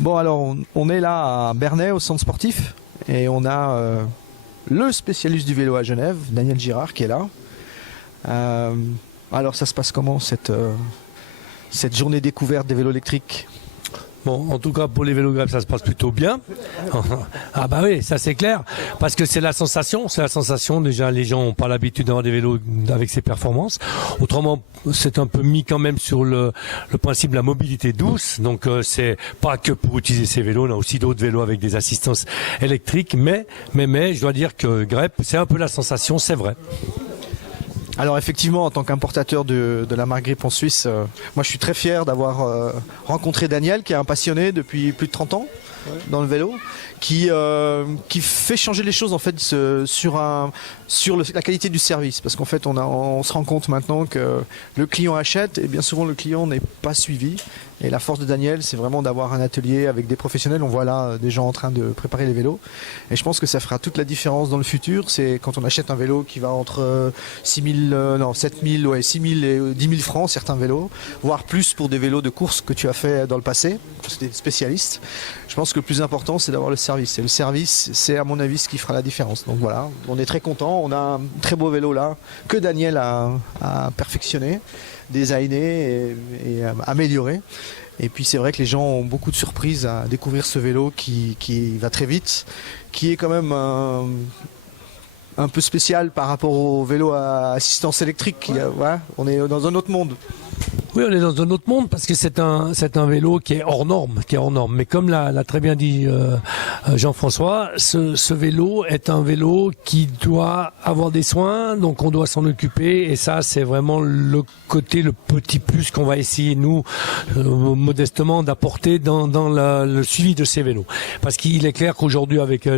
Bon, alors on est là à Bernay au centre sportif et on a le spécialiste du vélo à Genève, Daniel Girard, qui est là. Alors ça se passe comment cette journée découverte des vélos électriques? Bon, en tout cas, pour les vélos Grep, ça se passe plutôt bien. Ah bah oui, ça c'est clair. Parce que c'est la sensation. Déjà, les gens n'ont pas l'habitude d'avoir des vélos avec ces performances. Autrement, c'est un peu mis quand même sur le principe de la mobilité douce. Donc, c'est pas que pour utiliser ces vélos. On a aussi d'autres vélos avec des assistances électriques. Mais, je dois dire que Grep, c'est un peu la sensation, c'est vrai. Alors effectivement, en tant qu'importateur de la marque Grip en Suisse, moi je suis très fier d'avoir rencontré Daniel, qui est un passionné depuis plus de 30 ans dans le vélo, qui fait changer les choses en fait sur la qualité du service, parce qu'en fait on se rend compte maintenant que le client achète et bien souvent le client n'est pas suivi. Et la force de Daniel, c'est vraiment d'avoir un atelier avec des professionnels. On voit là des gens en train de préparer les vélos. Et je pense que ça fera toute la différence dans le futur. C'est quand on achète un vélo qui va entre 7 000, 6 000 et 10 000 francs, certains vélos, voire plus pour des vélos de course que tu as fait dans le passé. C'est des spécialistes. Je pense que le plus important, c'est d'avoir le service. Et le service, c'est à mon avis ce qui fera la différence. Donc voilà, on est très content. On a un très beau vélo là que Daniel a perfectionné, designé et amélioré. Et puis c'est vrai que les gens ont beaucoup de surprises à découvrir ce vélo qui va très vite, qui est quand même un peu spécial par rapport au vélo à assistance électrique. On est dans un autre monde. Oui, on est dans un autre monde parce que c'est un vélo qui est hors norme, Mais comme l'a très bien dit Jean-François, ce vélo est un vélo qui doit avoir des soins, donc on doit s'en occuper, et ça c'est vraiment le petit plus qu'on va essayer nous modestement d'apporter dans le suivi de ces vélos. Parce qu'il est clair qu'aujourd'hui avec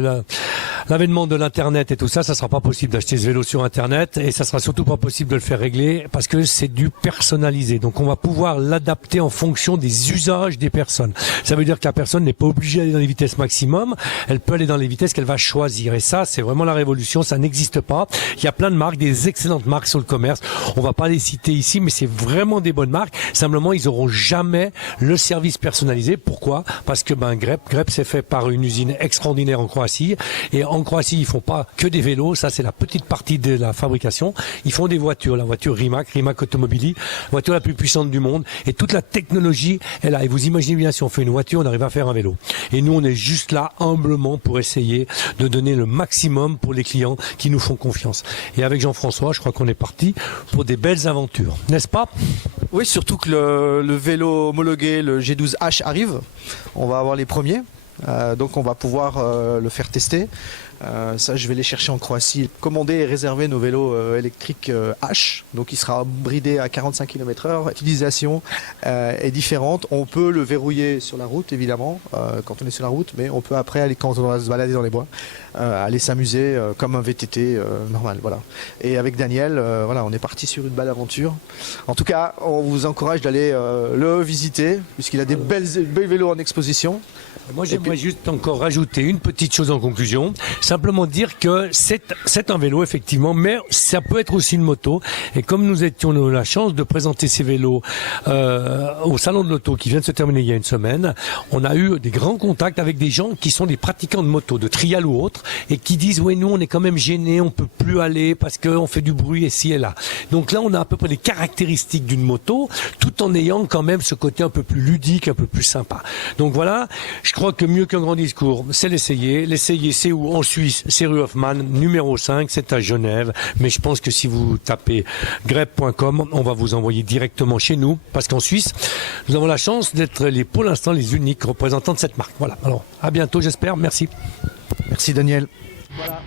l'avènement de l'internet et tout ça, ça sera pas possible d'acheter ce vélo sur internet, et ça sera surtout pas possible de le faire régler parce que c'est du personnalisé. Donc on va pouvoir l'adapter en fonction des usages des personnes. Ça veut dire que la personne n'est pas obligée d'aller dans les vitesses maximum, elle peut aller dans les vitesses qu'elle va choisir. Et ça, c'est vraiment la révolution, ça n'existe pas. Il y a plein de marques, des excellentes marques sur le commerce. On va pas les citer ici, mais c'est vraiment des bonnes marques. Simplement, ils auront jamais le service personnalisé. Pourquoi? Parce que Grep c'est fait par une usine extraordinaire en Croatie. Et en Croatie, ils font pas que des vélos. Ça, c'est la petite partie de la fabrication. Ils font des voitures. La voiture Rimac Automobili, voiture la plus puissante du monde, et toute la technologie est là. Et vous imaginez bien, si on fait une voiture, on arrive à faire un vélo. Et nous, on est juste là, humblement, pour essayer de donner le maximum pour les clients qui nous font confiance. Et avec Jean-François, je crois qu'on est parti pour des belles aventures. N'est-ce pas? Oui, surtout que le vélo homologué, le G12H arrive. On va avoir les premiers. Donc on va pouvoir le faire tester. Ça, je vais les chercher en Croatie, commander et réserver nos vélos électriques H. Donc il sera bridé à 45 km/h. L'utilisation est différente. On peut le verrouiller sur la route, évidemment, quand on est sur la route, mais on peut après aller, quand on va se balader dans les bois, aller s'amuser comme un VTT normal. Voilà. Et avec Daniel, on est parti sur une belle aventure. En tout cas, on vous encourage d'aller le visiter, puisqu'il a des belles vélos en exposition. Moi, j'aimerais juste encore rajouter une petite chose en conclusion. Simplement dire que c'est un vélo, effectivement, mais ça peut être aussi une moto. Et comme nous étions la chance de présenter ces vélos au Salon de l'Auto qui vient de se terminer il y a une semaine, on a eu des grands contacts avec des gens qui sont des pratiquants de moto, de trial ou autres, et qui disent, oui, nous, on est quand même gênés, on peut plus aller parce qu'on fait du bruit ici et là. Donc là, on a à peu près les caractéristiques d'une moto, tout en ayant quand même ce côté un peu plus ludique, un peu plus sympa. Donc voilà, je crois que mieux qu'un grand discours, c'est l'essayer. L'essayer, c'est où? En Suisse, c'est rue Hoffmann, numéro 5, c'est à Genève. Mais je pense que si vous tapez grep.com, on va vous envoyer directement chez nous. Parce qu'en Suisse, nous avons la chance d'être pour l'instant les uniques représentants de cette marque. Voilà. Alors, à bientôt, j'espère. Merci. Merci, Daniel. Voilà.